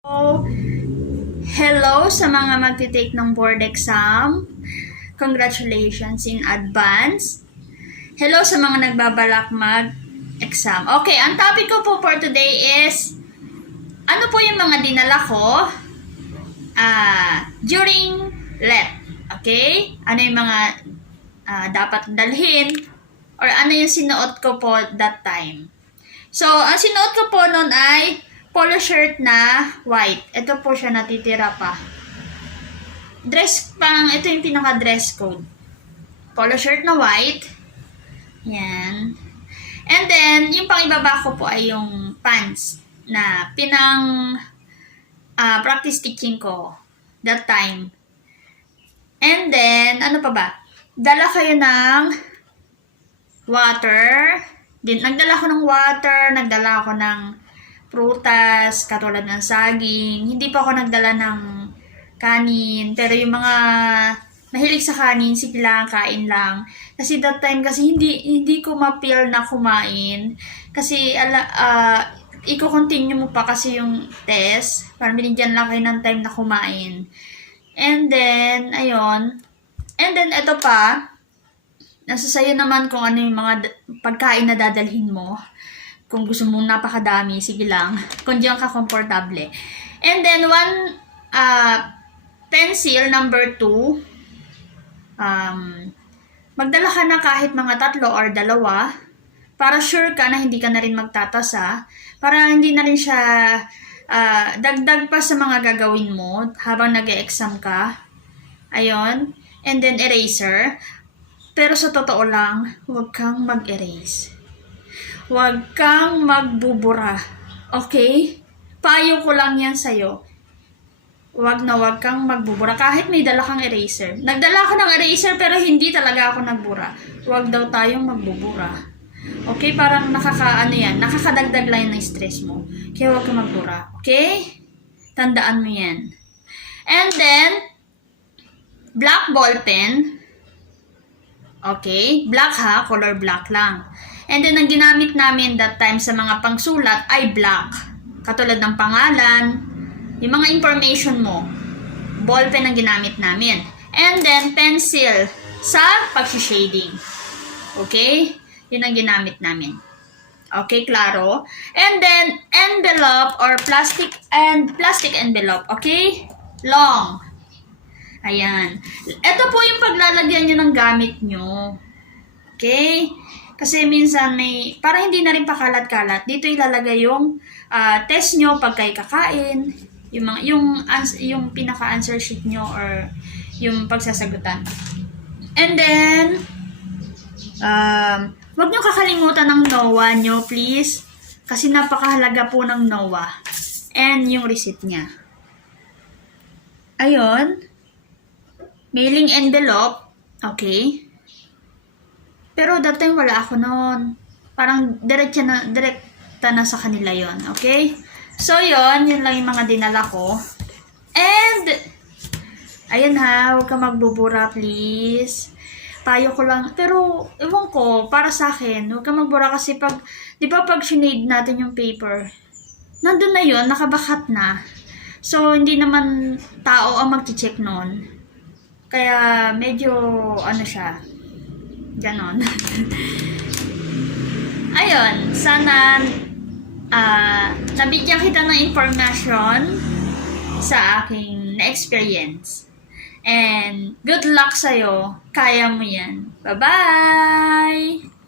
So, hello sa mga magti-take ng board exam. Congratulations in advance. Hello sa mga nagbabalak mag-exam. Okay, ang topic ko po for today is ano po yung mga dinala ko during let. Okay? Ano yung mga dapat dalhin or ano yung sinuot ko po that time. So, ang sinuot ko po noon ay polo shirt na white. Ito po siya natitira pa. Ito yung pinaka-dress code. Polo shirt na white. Yan. And then, yung pang-ibaba ko po ay yung pants na practice teaching ko that time. And then, ano pa ba? Dala kayo ng water. Nagdala ko ng water, nagdala ako ng prutas, katulad ng saging. Hindi pa ako nagdala ng kanin. Pero yung mga mahilig sa kanin, sige lang, kain lang. Kasi that time, kasi hindi ko ma-feel na kumain. Kasi, i-continue mo pa kasi yung test. Para binigyan lang kayo ng time na kumain. And then, ayun. And then, ito pa. Nasa sayo naman kung ano yung mga pagkain na dadalhin mo. Kung gusto mong napakadami, sige lang. Kung diyan ka komportable. And then, one pencil, number 2. Magdala ka na kahit mga 3 or 2 para sure ka na hindi ka na rin magtatasa. Para hindi na rin siya dagdag pa sa mga gagawin mo habang nag-e-exam ka. Ayun. And then, eraser. Pero sa totoo lang, huwag kang mag-erase. Huwag kang magbubura. Okay? Payo ko lang yan sa'yo. Huwag kang magbubura. Kahit may dala kang eraser. Nagdala ako ng eraser pero hindi talaga ako nagbura. Huwag daw tayong magbubura. Okay? Parang nakakadagdag lang yan ng stress mo. Kaya huwag kang magbura. Okay? Tandaan mo yan. And then, black ball pen. Okay? Black ha? Color black lang. And then, ang ginamit namin that time sa mga pangsulat ay black. Katulad ng pangalan, yung mga information mo. Ballpen ang ginamit namin. And then, pencil sa pag-shading. Okay? Yun ang ginamit namin. Okay, klaro? And then, envelope or plastic envelope. Okay? Long. Ayan. Ito po yung paglalagyan nyo ng gamit nyo. Okay? Kasi minsan para hindi na rin pakalat-kalat, dito ilalagay yung test nyo pag kayo kakain, yung pinaka-answer sheet nyo or yung pagsasagutan. And then, wag nyo kakalimutan ng NOAA nyo, please. Kasi napakahalaga po ng NOAA. And yung receipt niya. Ayun. Mailing envelope. Okay. Pero that time wala ako noon. Parang direkta na sa kanila yon. Okay? So, yun lang yung mga dinala ko. And, ayun ha, huwag ka magbubura, please. Payo ko lang. Pero, ewan ko, para sa akin, huwag ka magbura kasi di ba pag sinade natin yung paper, nandun na yun, nakabakat na. So, hindi naman tao ang mag-check noon. Kaya, medyo, ganon. Ayun, sana nabigyan kita ng information sa aking na-experience. And good luck sa'yo. Kaya mo yan. Bye-bye!